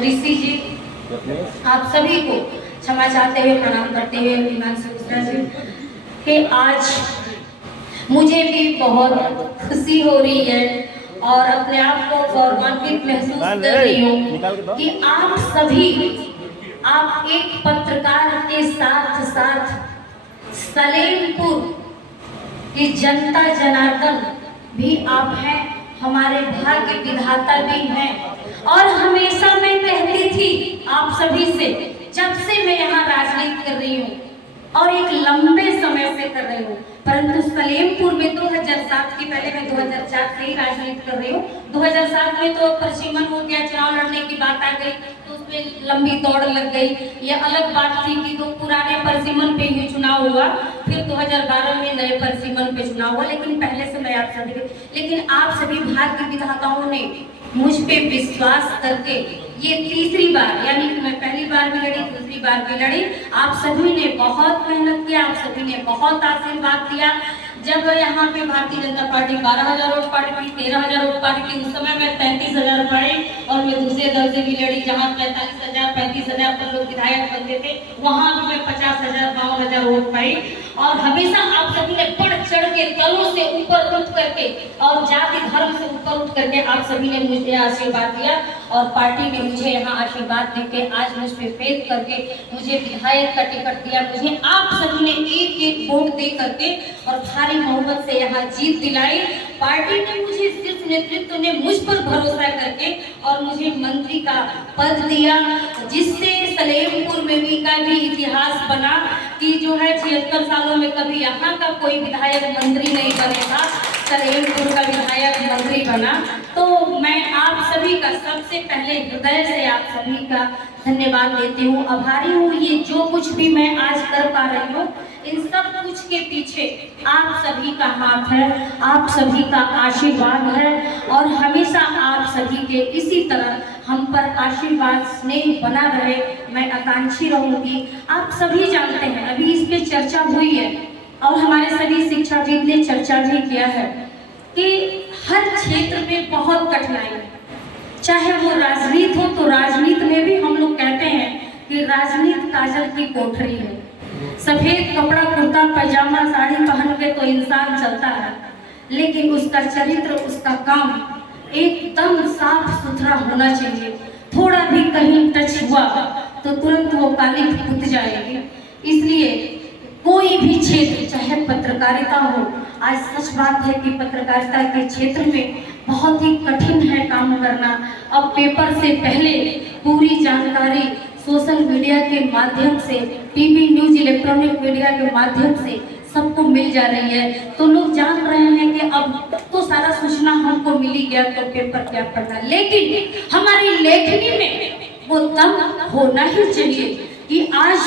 ऋषि जी, आप सभी को क्षमा चाहते हुए प्रणाम करते हुए हिमांशु मिश्रा जी कि आज मुझे भी बहुत खुशी हो रही है और अपने आप को गौरवान्वित महसूस कर रही हूँ कि आप सभी, आप एक पत्रकार के साथ साथ सलेमपुर की जनता जनार्दन भी आप हैं, हमारे भाग्य विधाता भी हैं। और हमेशा मैं कहती थी आप सभी से, जब से मैं यहाँ राजनीति कर रही हूँ और एक लंबे समय से कर रही हूँ, परंतु सलेमपुर में 2007 की, पहले मैं 2004 से ही राजनीति कर रही हूँ। 2007 में तो परसीमन हो गया, चुनाव लड़ने की बात आ गई तो उसमें लंबी दौड़ लग गई। ये अलग बात थी कि तो पुराने परसीमन पे ही चुनाव हुआ, फिर 2012 में नए परसीमन पे चुनाव हुआ, लेकिन पहले से मैं आप सभी, लेकिन आप सभी भाग्य विधाताओं ने मुझ पे विश्वास करके ये तीसरी बार, यानी कि मैं पहली बार भी लड़ी, दूसरी बार भी लड़ी, आप सभी ने बहुत मेहनत किया, आप सभी ने बहुत आशीर्वाद दिया। जब यहाँ पे भारतीय जनता पार्टी 12,000 वोट पाई थी, 13,000 वोट पाई थी, उस समय मैं 35,000 पाई और मैं दूसरे दल से भी लड़ी, जहाँ 45,000 35,000 पर लोग विधायक बनते थे, वहाँ भी मैं 50,000 52,000 वोट पाई। और हमेशा आप सभी ने बढ़ चढ़ के दलों से ऊपर उठ करके और जाति धर्म से ऊपर उठ करके आप सभी ने मुझे आशीर्वाद दिया और पार्टी ने मुझे यहाँ आशीर्वाद देके आज मुझ पे फेथ करके मुझे विधायक का टिकट दिया। मुझे आप सभी ने एक एक वोट दे करके और भारी मोहब्बत से यहाँ जीत दिलाई। पार्टी ने मुझे, शीर्ष नेतृत्व ने मुझ पर भरोसा करके और मुझे मंत्री का पद दिया, जिससे सलेमपुर में का भी इतिहास बना कि जो है 76 सालों में कभी यहाँ का कोई विधायक मंत्री नहीं बनेगा, सलेमपुर का विधायक मंत्री बना। तो मैं आप सभी का सबसे पहले हृदय से आप सभी का धन्यवाद देती हूँ, आभारी हूँ। ये जो कुछ भी मैं आज कर पा रही हूँ, इन सब कुछ के पीछे आप सभी का हाथ है, आप सभी का आशीर्वाद है और हमेशा आप सभी के इसी तरह हम पर आशीर्वाद स्नेह बना रहे, मैं आकांक्षी रहूंगी। आप सभी जानते हैं, अभी इस पे चर्चा हुई है और हमारे सभी शिक्षाविद ने चर्चा भी किया है कि हर क्षेत्र में बहुत कठिनाई है, चाहे वो राजनीति हो, तो राजनीति में भी हम लोग कहते हैं कि राजनीति काजल की कोठरी है। सफेद कपड़ा, कुर्ता पैजामा, साड़ी पहन के तो इंसान चलता है, लेकिन उसका चरित्र, उसका काम एकदम साफ सुथरा होना चाहिए। थोड़ा भी कहीं टच हुआ तो तुरंत वो काली पुत जाएगी। इसलिए कोई भी क्षेत्र, चाहे पत्रकारिता हो, आज सच बात है कि पत्रकारिता के क्षेत्र में बहुत ही कठिन है काम करना। अब पेपर से पहले पूरी जानकारी सोशल मीडिया के माध्यम से, टीवी न्यूज, इलेक्ट्रॉनिक मीडिया के माध्यम से सबको मिल जा रही है, तो लोग जान रहे हैं कि अब तो सारा सूचना हमको मिल ही गया, तो पेपर क्या पढ़ना। लेकिन हमारी लेखनी में वो दम होना ही चाहिए कि आज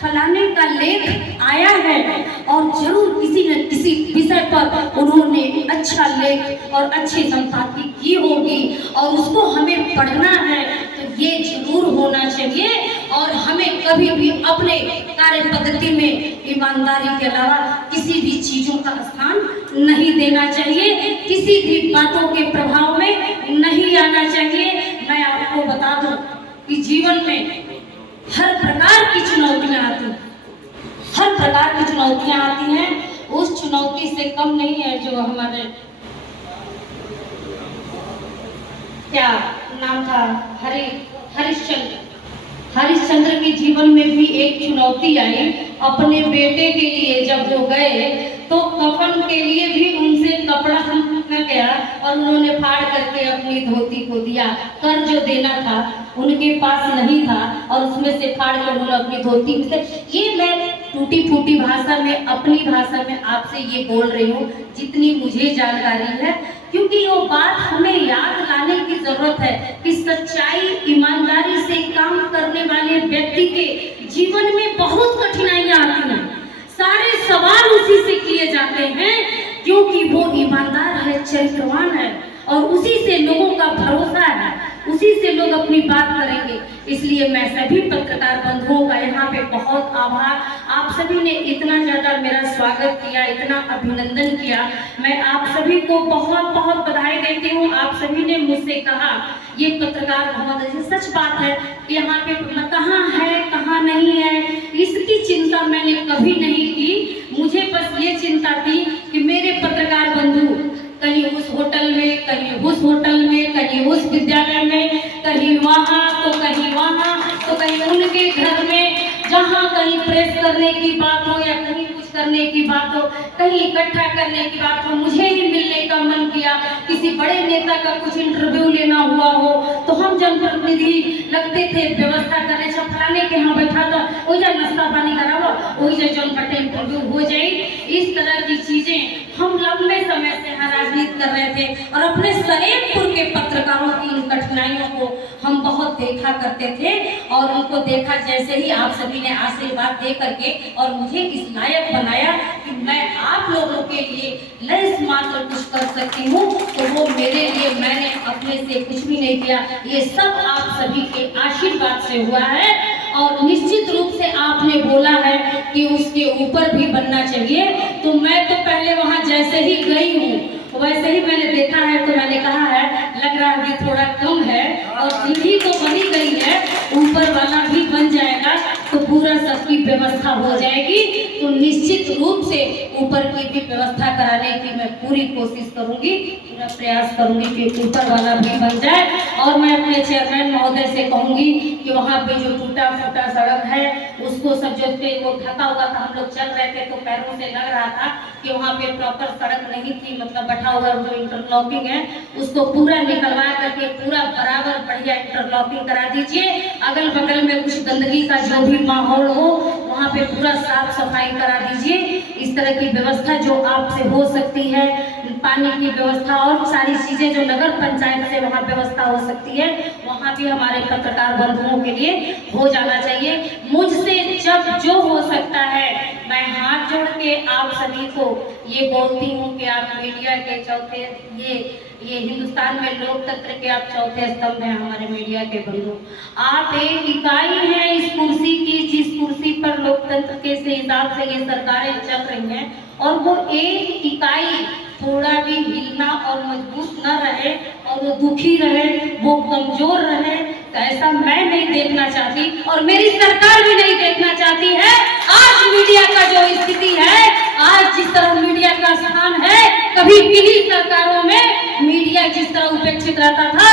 फलाने का लेख आया है और जरूर किसी न किसी विषय पर उन्होंने अच्छा लेख और अच्छी संपादकी की होगी और उसको हमें पढ़ना है, तो ये जरूर होना चाहिए। और हमें कभी भी अपने कार्य पद्धति में ईमानदारी के अलावा किसी भी चीजों का स्थान नहीं देना चाहिए, किसी भी बातों के प्रभाव में नहीं आना चाहिए। मैं आपको बता दूं कि जीवन में हर प्रकार की चुनौतियां आती हैं, हर प्रकार की चुनौतियां आती हैं। उस चुनौती से कम नहीं है जो हमारे, क्या नाम था, हरिश्चंद्र के जीवन में भी एक चुनौती आई। अपने बेटे के लिए जब वो गए तो कफन के लिए भी उनसे कपड़ा न गया और उन्होंने फाड़ करके अपनी धोती को दिया। कर जो देना था उनके पास नहीं था और उसमें से फाड़ कर उन्होंने अपनी धोती से, ये मैं टूटी फूटी भाषा में, अपनी भाषा में आपसे ये बोल रही हूँ जितनी मुझे जानकारी है, क्योंकि वो बात हमें याद लाने की जरूरत है कि सच्चाई, ईमानदारी से काम करने वाले व्यक्ति के जीवन में बहुत कठिनाइयां आती हैं। सारे सवाल उसी से किए जाते हैं क्योंकि वो ईमानदार है, चरित्रवान है और उसी से लोगों का भरोसा है, उसी से लोग अपनी बात करेंगे। इसलिए मैं सभी पत्रकार बंधुओं का यहाँ पे बहुत आभार, आप सभी ने इतना ज़्यादा मेरा स्वागत किया, इतना अभिनंदन किया, मैं आप सभी को बहुत बहुत बधाई देती हूँ। आप सभी ने मुझसे कहा ये पत्रकार पत्रकार बहुत अच्छी सच बात है कि यहाँ पे कहाँ है कहाँ नहीं है इसकी चिंता मैंने कभी नहीं की। मुझे बस ये चिंता थी कि मेरे पत्रकार बंधु कहीं उस होटल में, कहीं उस होटल में, कहीं उस विद्यालय में, कहीं वहाँ तो कहीं वहाँ तो कहीं उनके घर में, जहाँ कहीं प्रेस करने की बात हो या कहीं कुछ करने की बात हो, कहीं इकट्ठा करने की बात हो, मुझे ही मिलने का मन किया। किसी बड़े नेता का कुछ इंटरव्यू लेना हुआ हो तो हम जनप्रतिनिधि लगते थे व्यवस्था करने, सब फलाने के यहाँ बैठा था वही जा नाश्ता पानी कराओ, वही जा जौन बटे इंटरव्यू हो जाए। इस तरह की चीजें हम लंबे समय से राजनीति कर रहे थे और अपने सरेमपुर के पत्रकारों की इन कठिनाइयों को हम बहुत देखा करते थे और उनको देखा जैसे ही आप सभी ने आशीर्वाद दे करके और मुझे इस लायक बनाया कि मैं आप लोगों के लिए लैस मात्र कुछ कर सकती हूँ, तो वो मेरे लिए मैंने अपने से कुछ भी नहीं किया, ये सब आप सभी के आशीर्वाद से हुआ है। और निश्चित रूप से आपने बोला है कि उसके ऊपर भी बनना चाहिए, तो मैं तो पहले वहां जैसे ही गई हूँ वैसे ही मैंने देखा है, तो मैंने कहा है लग रहा है कि थोड़ा कम है और सीढ़ी तो बनी गई है, ऊपर वाला भी बन जाएगा तो पूरा सबकी व्यवस्था हो जाएगी। तो निश्चित रूप से ऊपर की भी व्यवस्था कराने की मैं पूरी कोशिश करूंगी, पूरा प्रयास करूंगी कि ऊपर वाला भी बन जाए। और मैं अपने चेयरमैन महोदय से कहूंगी कि वहाँ पे जो टूटा फूटा सड़क है उसको सब जो वो ढका हुआ था, हम लोग चल रहे थे तो पैरों से लग रहा था कि वहाँ पे प्रॉपर सड़क नहीं थी, मतलब बैठा हुआ जो इंटरलॉकिंग है उसको पूरा निकलवा करके पूरा बराबर बढ़िया इंटरलॉकिंग करा दीजिए। अगल बगल में कुछ गंदगी का जो भी माहौल हो वहाँ पे पूरा साफ सफाई करा दीजिए। इस तरह की व्यवस्था जो आपसे हो सकती है, पानी की व्यवस्था और सारी चीजें जो नगर पंचायत से वहाँ व्यवस्था हो सकती है वहाँ भी हमारे पत्रकार बंधुओं के लिए हो जाना चाहिए। मुझसे जब जो हो सकता है मैं हाथ जोड़ के आप सभी को ये बोलती हूँ कि आप मीडिया के चौथे ये हिंदुस्तान में लोकतंत्र के आप चौथे स्तंभ हैं हमारे मीडिया के बंधु। आप एक इकाई हैं इस कुर्सी की, जिस कुर्सी पर लोकतंत्र के से हिसाब से ये सरकारें चल रही हैं, और वो एक इकाई थोड़ा भी हिलना और मजबूत न रहे और वो दुखी रहे, वो कमजोर रहे, तो ऐसा मैं नहीं देखना चाहती और मेरी सरकार भी नहीं देखना चाहती है। आज मीडिया का जो स्थिति है, आज जिस तरह मीडिया का स्थान है, कभी पिछली सरकारों में मीडिया जिस तरह उपेक्षित रहता था,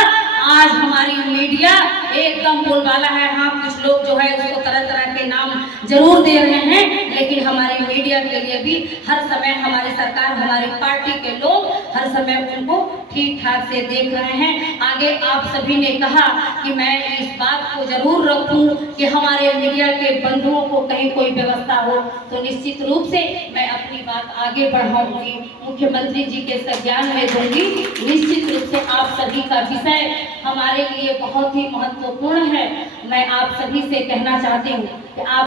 आज हमारी मीडिया एकदम बोलबाला है। हाँ, कुछ लोग जो है उसको तरह तरह के नाम जरूर दे रहे हैं, लेकिन हमारी मीडिया के लिए भी हर समय हमारी सरकार, हमारी पार्टी के लोग हर समय उनको ठीक ठाक से देख रहे हैं। आगे आप सभी ने कहा कि मैं इस बात को जरूर रखूं कि हमारे मीडिया के बंधुओं को कहीं कोई व्यवस्था हो, तो निश्चित रूप से मैं अपनी बात आगे बढ़ाऊंगी, मुख्यमंत्री जी के संज्ञान में दूंगी। निश्चित रूप से आप सभी का विषय हमारे लिए बहुत ही महत्वपूर्ण है। मैं आप सभी से कहना चाहती हूँ कि आप